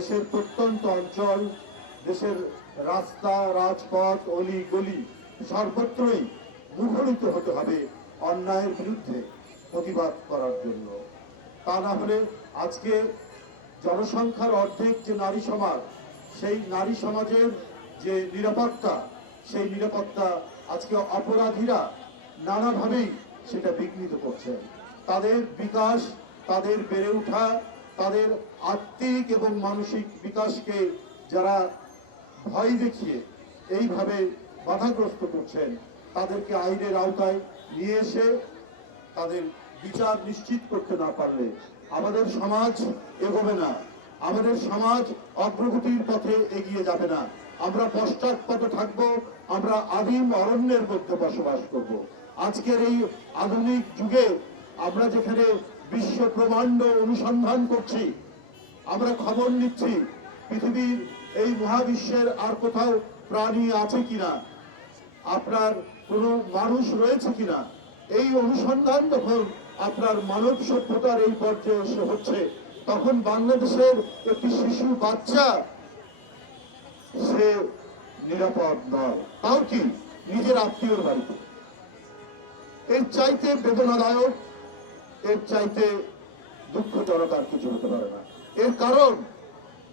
দেশের প্রত্যন্ত অঞ্চল, দেশের রাস্তা, রাজপথ, অলি গলি সর্বত্রই মুখরিত হতে হবে অন্যায়ের বিরুদ্ধে প্রতিবাদ করার জন্য। তা না হলে আজকে জনসংখ্যার অর্ধেক যে নারী সমাজ, সেই নারী সমাজের যে নিরাপত্তা, সেই নিরাপত্তা আজকে অপরাধীরা নানাভাবেই সেটা বিঘ্নিত করছে। তাদের বিকাশ, তাদের বেড়ে ওঠা, তাদের আত্মিক এবং মানসিক বিকাশকে যারা ভয় দেখিয়ে এইভাবে বাধাগ্রস্ত করছেন, তাদেরকে আইনের আওতায় নিয়ে এসে তাদের বিচার নিশ্চিত করতে না পারলে আমাদের সমাজ এগোবে না, আমাদের সমাজ অগ্রগতির পথে এগিয়ে যাবে না। আমরা পশ্চাৎপদে থাকবো, আমরা আদিম অরণ্যের মধ্যে বসবাস করব। আজকের এই আধুনিক যুগে আমরা যেখানে বিশ্ব ব্রহ্মাণ্ড অনুসন্ধান করছি, আমরা খবর নিচ্ছি পৃথিবীর এই মহাবিশ্বের আর কোথাও প্রাণী আছে কিনা, আপনার কোনো মানুষ রয়েছে কিনা, এই অনুসন্ধান যখন আপনার মানব সভ্যতার এই পর্যায়ে এসে হচ্ছে, তখন বাংলাদেশের একটি শিশু বাচ্চা সে নিরাপদ নয়, তাও কি নিজের আত্মীয়র বাড়িতে। এর চাইতে বেদনাদায়ক, এর চাইতে দুঃখজনক আর কিছু হতে পারে না। এর কারণ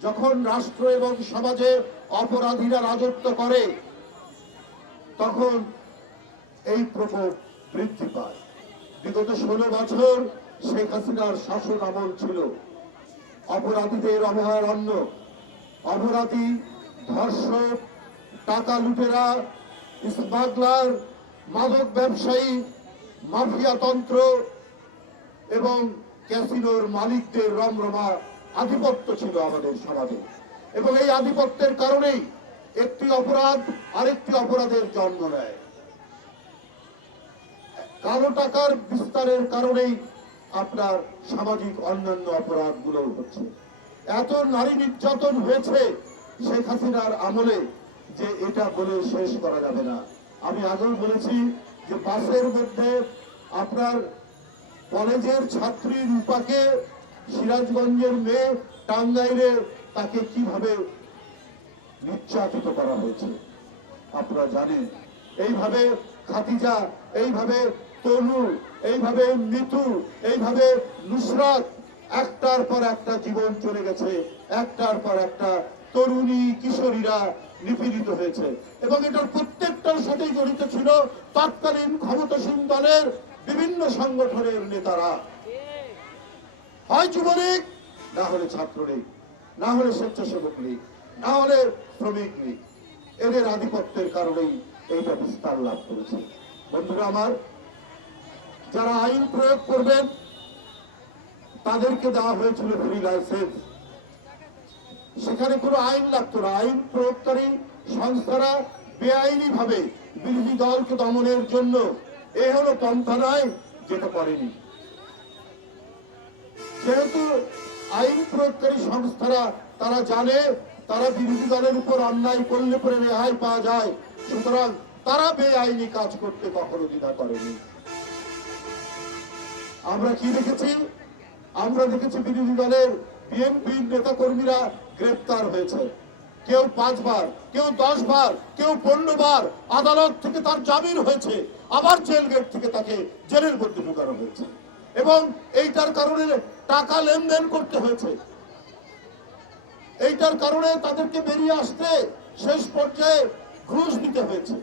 যখন রাষ্ট্র এবং সমাজে অপরাধীরা রাজত্ব করে, তখন এই প্রকোপ বৃদ্ধি পায়। বিগত 16 বছর শেখ হাসিনার শাসন আমল ছিল অপরাধীদের অভয়ারণ্য। অপরাধী, ধর্ষক, টাকা লুটেরা, স্মাগলার, মাদক ব্যবসায়ী, মাফিয়াতন্ত্র এবং ক্যাসিনোর মালিকদের রমরমা আধিপত্য ছিল আমাদের সমাজে। এবং এই আধিপত্যের কারণেই একটি অপরাধ আরেকটি অপরাধের জন্ম নেয়। কালো টাকার বিস্তারের কারণেই আপনার সামাজিক অন্যান্য অপরাধগুলো হচ্ছে। এত নারী নির্যাতন হয়েছে শেখ হাসিনার আমলে যে এটা বলে শেষ করা যাবে না। আমি আগেও বলেছি যে বাসের মধ্যে আপনার কলেজের ছাত্রী রূপাকে সিরাজগঞ্জের মেয়ে টাঙ্গাইলে তাকে কিভাবে নির্যাতিত করা হয়েছে আপনারা জানেন। এইভাবে খাদিজা, এইভাবে তনু, এইভাবে মিতু, এইভাবে নুসরাত, একটার পর একটা জীবন চলে গেছে, একটার পর একটা তরুণী কিশোরীরা নিপীড়িত হয়েছে। এবং এটার প্রত্যেকটার সাথেই জড়িত ছিল তৎকালীন ক্ষমতাসীন দলের বিভিন্ন সংগঠনের নেতারা, হয় যুবলীগ, না হলে ছাত্রলীগ, না হলে স্বেচ্ছাসেবক লীগ, না হলে শ্রমিক লীগ। এদের আধিপত্যের কারণেই এইটা বিস্তার লাভ করেছে। বন্ধুরা আমার, যারা আইন প্রয়োগ করবেন তাদেরকে দেওয়া হয়েছিল ফ্রি লাইসেন্স। সেখানে কোনো আইন লাগতো না। আইন প্রয়োগকারী সংস্থারা বেআইনি ভাবে বিরোধী দলকে দমনের জন্য এ হলো পন্থা নয় যেটা করেনি। যেহেতু আইন প্রয়োগকারী সংস্থারা তারা জানে তারা বিরোধী দলের উপর অন্যায় করলে পরে রেহাই পাওয়া যায়, সুতরাং তারা বেআইনি কাজ করতে কখনো দ্বিধা করেনি। আমরা কি দেখেছি? আমরা দেখেছি বিরোধী দলের বিএনপির নেতা কর্মীরা গ্রেপ্তার হয়েছে। কেউ 5 বার, কেউ 10 বার, কেউ 15 বার আদালত থেকে তার জামিন হয়েছে, আবার জেল গেট থেকে তাকে জেলের মধ্যে ঢোকানো হয়েছে। এবং এইটার কারণে টাকা লেনদেন করতে হয়েছে। এইটার কারণে তাদেরকে বেরিয়ে আসতে শেষ পর্যায়ে ঘুষ দিতে হয়েছে।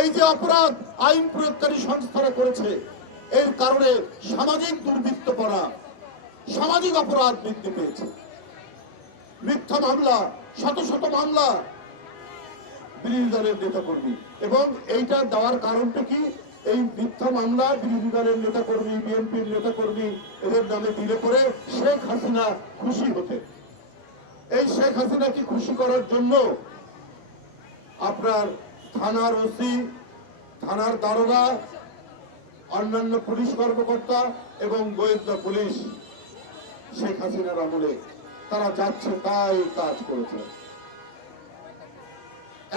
এই যে অপরাধ আইন প্রয়োগকারী সংস্থারা করেছে, এর কারণে সামাজিক দুর্বৃত্তপনা, সামাজিক অপরাধ বৃদ্ধি পেয়েছে। মিথ্যা মামলা, শত শত মামলা বিরোধী দলের নেতাকর্মী। এবং এইটা দেওয়ার কারণটা কি? এই মিথ্যা মামলা বিরোধী দলের নেতাকর্মী, বিএনপির নেতাকর্মী এদের নামে দিলে পরে শেখ হাসিনা খুশি হতেন। এই শেখ হাসিনাকে খুশি করার জন্য আপনার থানার ওসি, থানার দারোগা, অন্যান্য পুলিশ কর্মকর্তা এবং গোয়েন্দা পুলিশ শেখ হাসিনার আমলে তারা যাচ্ছে তাই কাজ করেছে।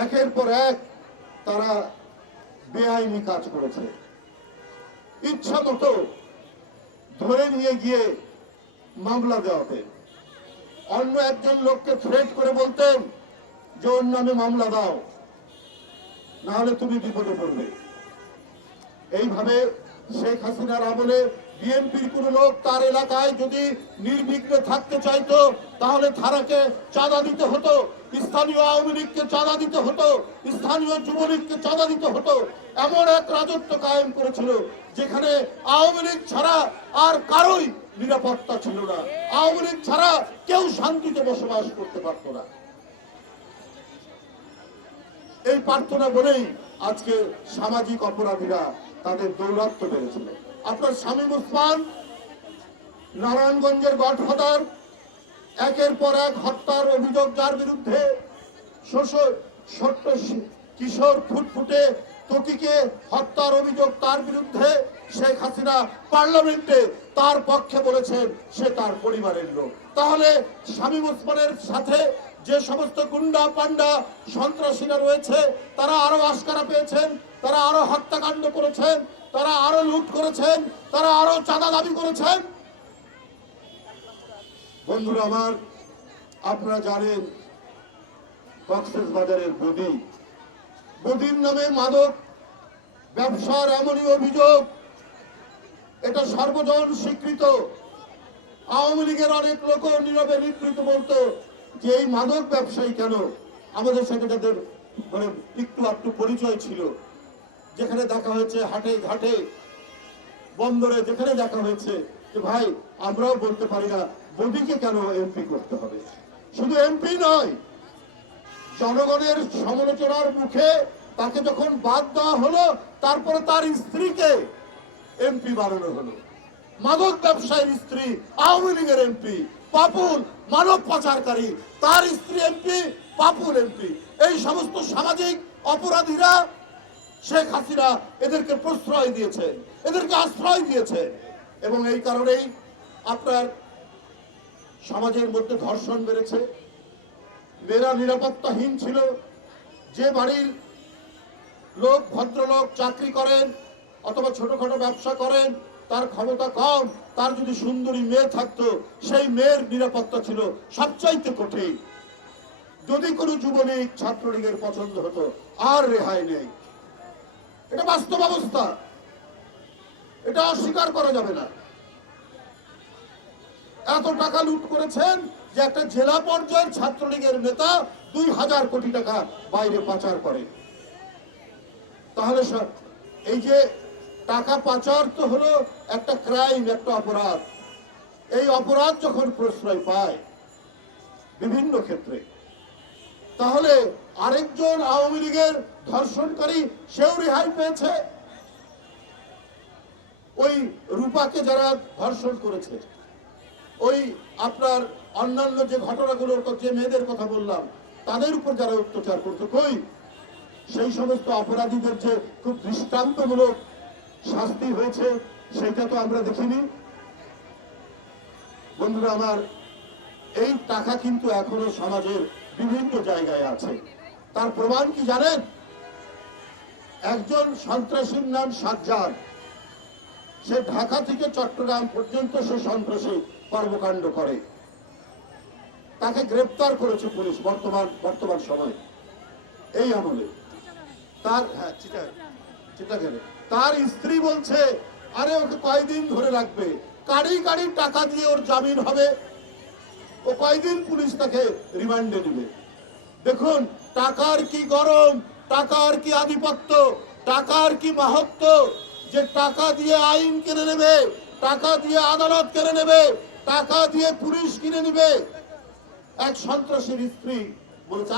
একের পর এক তারা বেআইনি কাজ করেছে। ইচ্ছা মতো ধরে নিয়ে গিয়ে মামলা দেওয়াতে, অন্য একজন লোককে থ্রেট করে বলতেন যে ওর নামে মামলা দাও, না হলে তুমি বিপদে পড়বে। এইভাবে শেখ হাসিনার আমলে বিএনপির কোন লোক তার এলাকায় যদি নির্বিঘ্নে থাকতে চাইতো তাহলে থানাকে চাঁদা দিতে হতো, স্থানীয় আওয়ামী লীগকে চাঁদা দিতে হতো, স্থানীয় যুবলীগকে চাঁদা দিতে হতো। এমন এক রাজত্ব কায়েম করেছিল যেখানে আওয়ামী লীগ ছাড়া আর কারোই নিরাপত্তা ছিল না, আওয়ামী লীগ ছাড়া কেউ শান্তিতে বসবাস করতে পারত না। এই প্রার্থনা বলেই আজকে সামাজিক অপরাধীরা তাদের দৌরাত্ম্য বেড়েছিল। আপনার শামীম ওসমান নারায়ণগঞ্জের গডফাদার, একের পর এক হত্যার অভিযোগ যার বিরুদ্ধে, ছোট্ট কিশোর ফুটফুটে তকিকে হত্যার অভিযোগ তার বিরুদ্ধে, শেখ হাসিনা পার্লামেন্টে তার পক্ষে বলেছেন সে তার পরিবারের লোক। তাহলে শামীম ওসমানের সাথে যে সমস্ত গুন্ডা পান্ডা সন্ত্রাসীরা রয়েছে তারা আরো আস্কারা পেয়েছেন, তারা আরো হত্যাকাণ্ড করেছেন, তারা আরো লুট করেছেন, তারা আরো চাঁদা দাবি করেছেন। বন্ধুরা আমার, আপনারা জানেন কক্সবাজারের বদির নামে মাদক ব্যবসার এমনই অভিযোগ, এটা সর্বজন স্বীকৃত। আওয়ামী লীগের অনেক লোক নীরবে নিবৃত বলতো যে এই মাদক ব্যবসায়ী কেন, আমাদের সাথে তাদের মানে একটু পরিচয় ছিল, যেখানে দেখা হয়েছে হাটে ঘাটে বন্দরে, যেখানে দেখা হয়েছে যে ভাই আমরাও বলতে পারি না মোদীকে কেন এমপি করতে হবে। শুধু এমপি নয়, জনগণের সমালোচনার মুখে তাকে যখন বাদ দেওয়া হলো তারপরে তার স্ত্রীকে এমপি বানানো হলো। মাদক ব্যবসায়ীর স্ত্রী আওয়ামী লীগের এমপি, পাপুল মানব পাচারকারী, তার স্ত্রী এমপি, পাপুল এমপি। এই সমস্ত সামাজিক অপরাধীরা শেখ হাসিনা এদেরকে প্রশ্রয় দিয়েছে, এদেরকে আশ্রয় দিয়েছে, এবং এই কারণেই আপনার সমাজের মধ্যে ধর্ষণ বেড়েছে, মেয়েরা নিরাপত্তাহীন ছিল। যে বাড়ির লোক ভদ্রলোক চাকরি করেন অথবা ছোটখাটো ব্যবসা করেন, তার ক্ষমতা কম, তার যদি সুন্দরী মেয়ে থাকতো সেই মেয়ের নিরাপত্তা ছিল সবচাইতে কঠিন। যদি কোনো যুবলীগ ছাত্রলীগের পছন্দ হতো আর রেহাই নেই। এটা বাস্তব অবস্থা, এটা অস্বীকার করা যাবে না। এত টাকা লুট করেছেন যে একটা জেলা পর্যায়ের ছাত্রলীগের নেতা 2000 কোটি টাকা বাইরে পাচার করে। তাহলে এই যে টাকা পাচার তো হলো একটা ক্রাইম, একটা অপরাধ। এই অপরাধ যখন প্রশ্রয় পায় বিভিন্ন ক্ষেত্রে, তাহলে আরেকজন আওয়ামী লীগের ধর্ষণকারী সেও রেহাই পেয়েছে। ওই রূপাকে যারা ধর্ষণ করেছে, ওই আপনার অন্যান্য যে ঘটনাগুলোর যে মেয়েদের কথা বললাম তাদের উপর যারা অত্যাচার করতো, কই সেই সমস্ত অপরাধীদের যে খুব দৃষ্টান্তমূলক শাস্তি হয়েছে সেটা তো আমরা দেখিনি। বন্ধুরা আমার, এই টাকা কিন্তু এখনো সমাজের বিভিন্ন জায়গায় আছে। তার প্রমাণ কি জানেন? একজন সন্ত্রাসীর নাম সাজ্জাদ, সে ঢাকা থেকে চট্টগ্রাম পর্যন্ত সে সন্ত্রাসী কর্মকাণ্ড করে, তাকে গ্রেফতার করেছে পুলিশ বর্তমান সময় এই আমলে। তার চিটাগাঙ্গে তার স্ত্রী বলছে আরে ওকে কয়দিন ধরে রাখবে, কাড়ি কাড়ি টাকা দিয়ে ওর জামিন হবে, ও কয়দিন পুলিশ তাকে রিমান্ডে নেবে। দেখুন টাকার কি গরম, টাকার কি আধিপত্য, টাকার কি মাহাত্ম্য, যে টাকা দিয়ে আইন কিনে নেবে, টাকা দিয়ে আদালত কিনে নেবে, টাকা দিয়ে পুলিশ কিনে নেবে। এক সন্ত্রাসীর স্ত্রী বলেছে,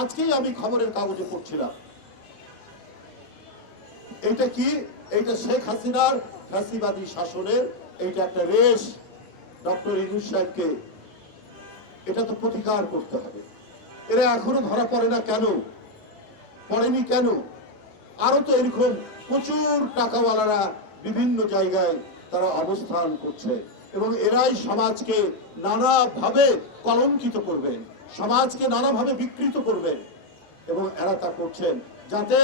আজকেই আমি খবরের কাগজে পড়ছিলাম, এটা কি, এইটা শেখ হাসিনার ফ্যাসিবাদী শাসনের এইটা একটা রেশ। ডক্টর ইউনূস সাহেবকে এটা তো প্রতিকার করতে হবে। এরা এখনো ধরা পড়ে না কেন, পড়েনি কেন? আরো তো এরকম প্রচুর টাকাওয়ালারা বিভিন্ন জায়গায় তারা অবস্থান করছে, এবং এরাই সমাজকে নানাভাবে কলঙ্কিত করবেন, সমাজকে নানাভাবে বিকৃত করবেন, এবং এরা তা করছেন যাতে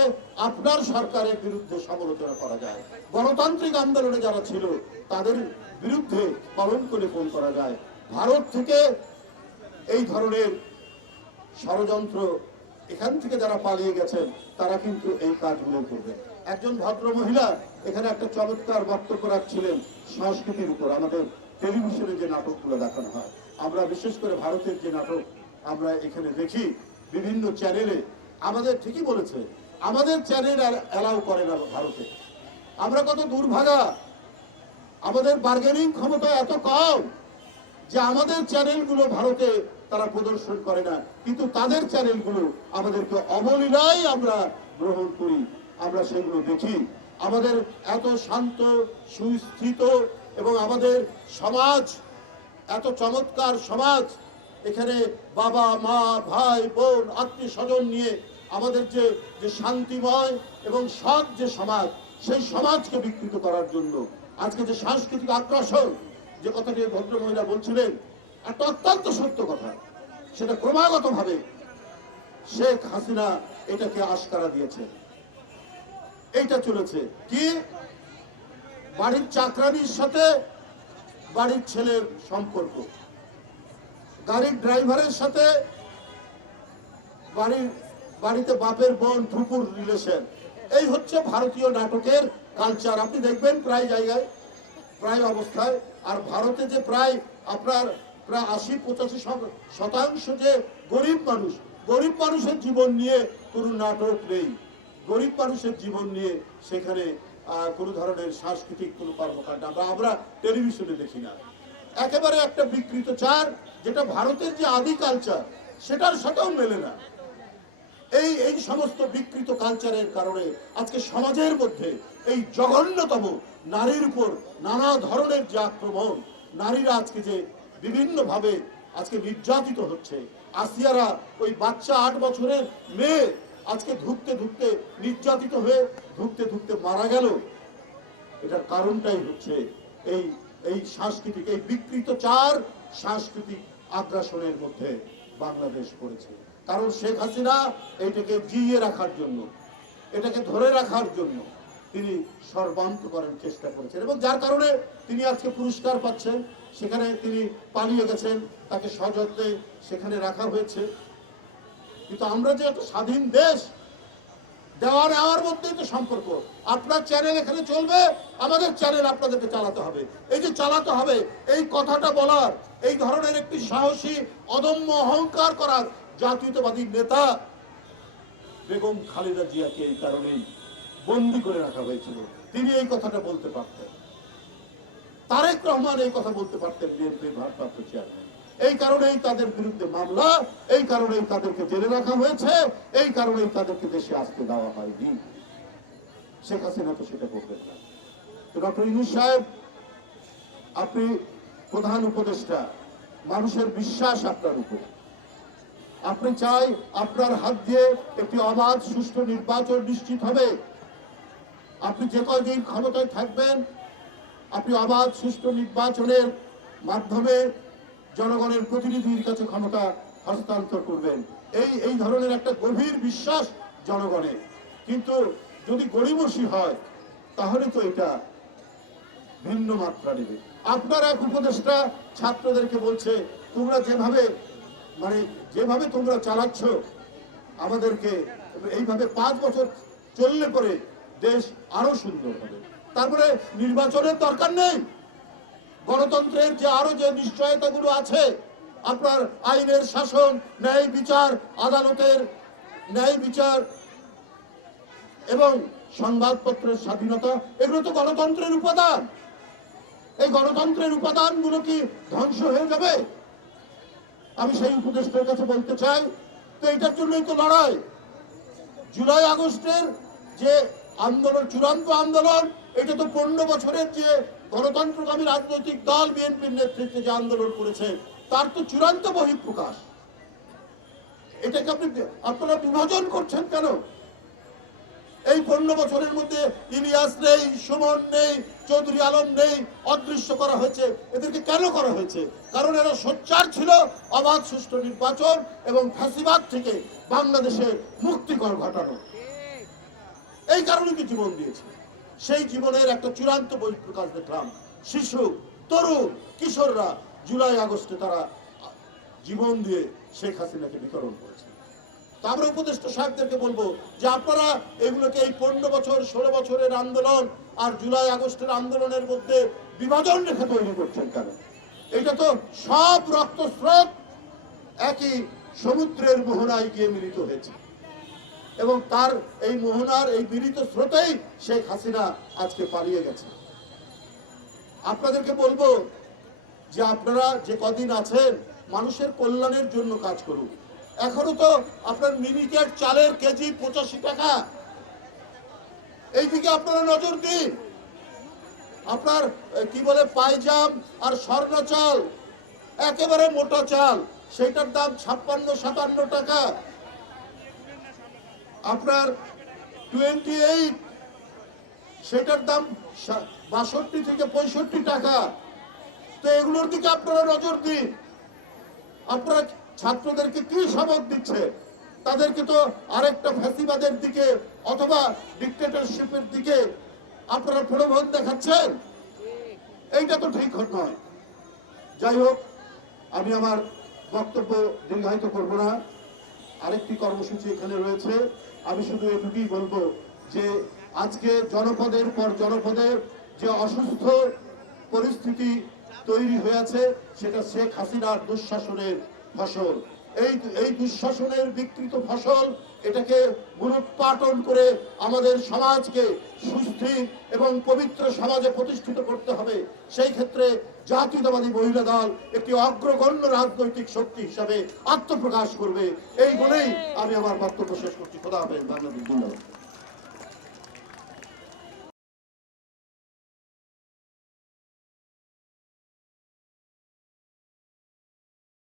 আপনার সরকারের বিরুদ্ধে সমালোচনা করা যায়, গণতান্ত্রিক আন্দোলনে যারা ছিল তাদের বিরুদ্ধে কলঙ্ক লেপন করা যায়। ভারত থেকে এই ধরনের ষড়যন্ত্র এখান থেকে যারা পালিয়ে গেছেন তারা কিন্তু এই কাজগুলো করবে। একজন ভদ্র মহিলা এখানে একটা চমৎকার বক্তব্য রাখছিলেন সংস্কৃতির উপর। আমাদের টেলিভিশনে যে নাটকগুলো দেখানো হয়, আমরা বিশেষ করে ভারতের যে নাটক আমরা এখানে দেখি বিভিন্ন চ্যানেলে, আমাদের ঠিকই বলেছে, আমাদের চ্যানেল অ্যালাউ করে না ভারতে। আমরা কত দুর্ভাগা, আমাদের বার্গেনিং ক্ষমতা এত কম যে আমাদের চ্যানেলগুলো ভারতে তারা প্রদর্শন করে না, কিন্তু তাদের চ্যানেলগুলো আমাদেরকে অবলীলায় আমরা গ্রহণ করি, আমরা সেগুলো দেখি। আমাদের এত শান্ত সুস্থিত এবং আমাদের সমাজ এত চমৎকার সমাজ, এখানে বাবা মা ভাই বোন আত্মীয় স্বজন নিয়ে আমাদের যে শান্তিময় এবং সৎ যে সমাজ, সেই সমাজকে বিকৃত করার জন্য আজকে যে সাংস্কৃতিক আগ্রাসন, যে কথাটি ভদ্রমহিলা বলছিলেন, একটা অত্যন্ত সত্য কথা, সেটা ক্রমাগতভাবে শেখ হাসিনা এটাকে আশকারা দিয়েছে। এইটা চলেছে কি, বাড়ির চাকরানির সাথে বাড়ির ছেলের সম্পর্ক, গাড়ির ড্রাইভারের সাথে বাড়িতে বাপের বোন ফুপুর রিলেশন। এই হচ্ছে ভারতীয় নাটকের কালচার। আপনি দেখবেন প্রায় জায়গায়, প্রায় অবস্থায়। আর ভারতে যে প্রায় 80-85% যে গরিব মানুষের জীবন নিয়ে কোনো নাটক নেই। গরিব মানুষের জীবন নিয়ে সেখানে কোনো ধরনের সাংস্কৃতিক কোনো কর্মকাণ্ড আমরা টেলিভিশনে দেখি না। একেবারে একটা বিকৃত চার, যেটা ভারতের যে আদি কালচার সেটার সাথেও মেলে না। এই সমস্ত বিকৃত কালচারের কারণে আজকে সমাজের মধ্যে এই জঘন্যতম নারীর উপর নানা ধরনের যে আক্রমণ, নারীরা আজকে যে বিভিন্ন ভাবে আজকে নির্যাতিত হচ্ছে। আসিয়ারা, ওই বাচ্চা 8 বছরের মেয়ে, আজকে ধুকতে ধুকতে নির্যাতিত হয়ে ধুকতে মারা গেল। এটার কারণটাই হচ্ছে এই সাংস্কৃতিক, এই বিকৃত চার সাংস্কৃতিক আগ্রাসনের মধ্যে বাংলাদেশ পড়েছে। কারণ শেখ হাসিনা এটাকে জিইয়ে রাখার জন্য, এটাকে ধরে রাখার জন্য তিনি সর্বান্তকরণ চেষ্টা করেছেন, এবং যার কারণে তিনি আজকে পুরস্কার পাচ্ছেন। সেখানে তিনি পালিয়ে গেছেন, তাকে সযত্নে সেখানে রাখা হয়েছে। কিন্তু আমরা যে একটা স্বাধীন দেশ, দেওয়া নেওয়ার মধ্যেই তো সম্পর্ক। আপনার চ্যানেল এখানে চলবে, আমাদের চ্যানেল আপনাদেরকে চালাতে হবে। এই যে চালাতে হবে, এই কথাটা বলার, এই ধরনের একটি সাহসী অদম্য অহংকার করার জাতীয়তাবাদী নেতা বেগম খালেদা জিয়াকে এই কারণেই বন্দী করে রাখা হয়েছিল। তিনি এই কথাটা বলতে পারতেন, তারেক রহমান এই কথা বলতে পারতেন, বিএনপির ভারপ্রাপ্ত চেয়ারম্যান। এই কারণেই তাদের বিরুদ্ধে মামলা, এই কারণেই তাদেরকে জেলে রাখা হয়েছে, এই কারণেই তাদেরকে দেশে আসতে দেওয়া হয়নি। শেখ হাসিনা তো সেটা করবেন না। তো ডক্টর ইউনূস সাহেব, আপনি প্রধান উপদেষ্টা, মানুষের বিশ্বাস আপনার উপর। আপনি চাই আপনার হাত দিয়ে একটি অবাধ সুষ্ঠু নির্বাচন নিশ্চিত হবে। আপনি যে কয়দিন ক্ষমতায় থাকবেন, আপনি অবাধ সুষ্ঠু নির্বাচনের মাধ্যমে জনগণের প্রতিনিধির কাছে ক্ষমতা হস্তান্তর করবেন। এই ধরনের একটা গভীর বিশ্বাস জনগণের। কিন্তু যদি গড়িমসি হয় তাহলে তো এটা ভিন্ন মাত্রা নেবে। আপনার এক উপদেষ্টা ছাত্রদেরকে বলছে, তোমরা যেভাবে তোমরা চালাচ্ছ আমাদেরকে, এইভাবে 5 বছর চললে পরে দেশ আরো সুন্দর হবে। তারপরে নির্বাচনের দরকার নেই, গণতন্ত্রের যে নিশ্চয়তাগুলো আছে, আপনার আইনের শাসন, ন্যায় বিচার, আদালতের ন্যায় বিচার এবং সংবাদপত্রের স্বাধীনতা, এগুলো তো গণতন্ত্রের উপাদান। এই গণতন্ত্রের উপাদানগুলো কি ধ্বংস হয়ে যাবে? আমি সেই উপদেষ্টার কাছে বলতে চাই, তো এটার জন্যই তো লড়াই। জুলাই আগস্টের যে আন্দোলন, চূড়ান্ত আন্দোলন, এটা তো 15 বছরের যে গণতন্ত্রকামী রাজনৈতিক দল বিএনপির নেতৃত্বে যে আন্দোলন করেছে, তার তো চূড়ান্ত বহিঃপ্রকাশ। এটাকে আপনারা বিভাজন করছেন কেন? এই 15 বছরের মধ্যে ইলিয়াস নেই, সুমন নেই, চৌধুরী আলম নেই, অদৃশ্য করা হয়েছে। এদেরকে কেন করা হয়েছে? কারণ এরা সোচ্চার ছিল অবাধ সুষ্ঠু নির্বাচন এবং ফ্যাসিবাদ থেকে বাংলাদেশে মুক্তিকর ঘটানো। এই কারণে কি জীবন দিয়েছে। সেই জীবনের একটা চূড়ান্ত বহিঃপ্রকাশ দেখলাম। শিশু, তরুণ, কিশোররা জুলাই আগস্টে তারা জীবন দিয়ে শেখ হাসিনাকে বিতরণ করেছেন। তো আমরা উপদেষ্টা সাহেবদেরকে বলবো যে আপনারা এগুলোকে এই 15 বছর 16 বছরের আন্দোলন আর জুলাই আগস্টের আন্দোলনের মধ্যে বিভাজন রেখা তৈরি করছেন কেন? এটা তো সব রক্তস্রোত একই সমুদ্রের মোহনায় গিয়ে মিলিত হয়েছে এবং তার এই মোহনার এই মিলিত স্রোতেই শেখ হাসিনা আজকে পালিয়ে গেছে। আপনাদেরকে বলবো যে আপনারা যে কদিন আছেন মানুষের কল্যাণের জন্য কাজ করুন। এখনো তো আপনার মিনিকেট চালের কেজি 85 টাকা, এইদিকে আপনারা নজর দিন। আপনার কি বলে পাইজাম আর স্বর্ণ চাল, একেবারে মোটা চাল, সেটার দাম 56-57 টাকা। আপনার 28 সেটার দাম 62 থেকে 65 টাকা। তো এগুলোর দিকে আপনারা নজর দিন। আপনারা ছাত্রদেরকে কি সবক দিচ্ছে? তাদেরকে তো আরেকটা ফ্যাসিবাদের দিকে অথবা ডিক্টেটরশিপের দিকে আপনারা প্রলোভন দেখাচ্ছেন। এইটা তো ঠিক নয়। যাই হোক, আমি আমার বক্তব্য দীর্ঘায়িত করব না। আরেকটি কর্মসূচি এখানে রয়েছে। আমি শুধু এটুকুই বলবো যে আজকে জনপদের পর জনপদের যে অসুস্থ পরিস্থিতি তৈরি হয়েছে সেটা শেখ হাসিনার দুঃশাসনের ফসল। এই দুঃশাসনের বিকৃত ফসল, এটাকে মূলোৎপাটন করে আমাদের সমাজকে সুস্থির এবং পবিত্র সমাজে প্রতিষ্ঠিত করতে হবে। সেই ক্ষেত্রে জাতীয়তাবাদী মহিলা দল একটি অগ্রগণ্য রাজনৈতিক শক্তি হিসাবে আত্মপ্রকাশ করবে। এই বলেই আমি আমার বক্তব্য শেষ করছি। খোদা হাফেজ। বাংলাদেশ জিন্দাবাদ।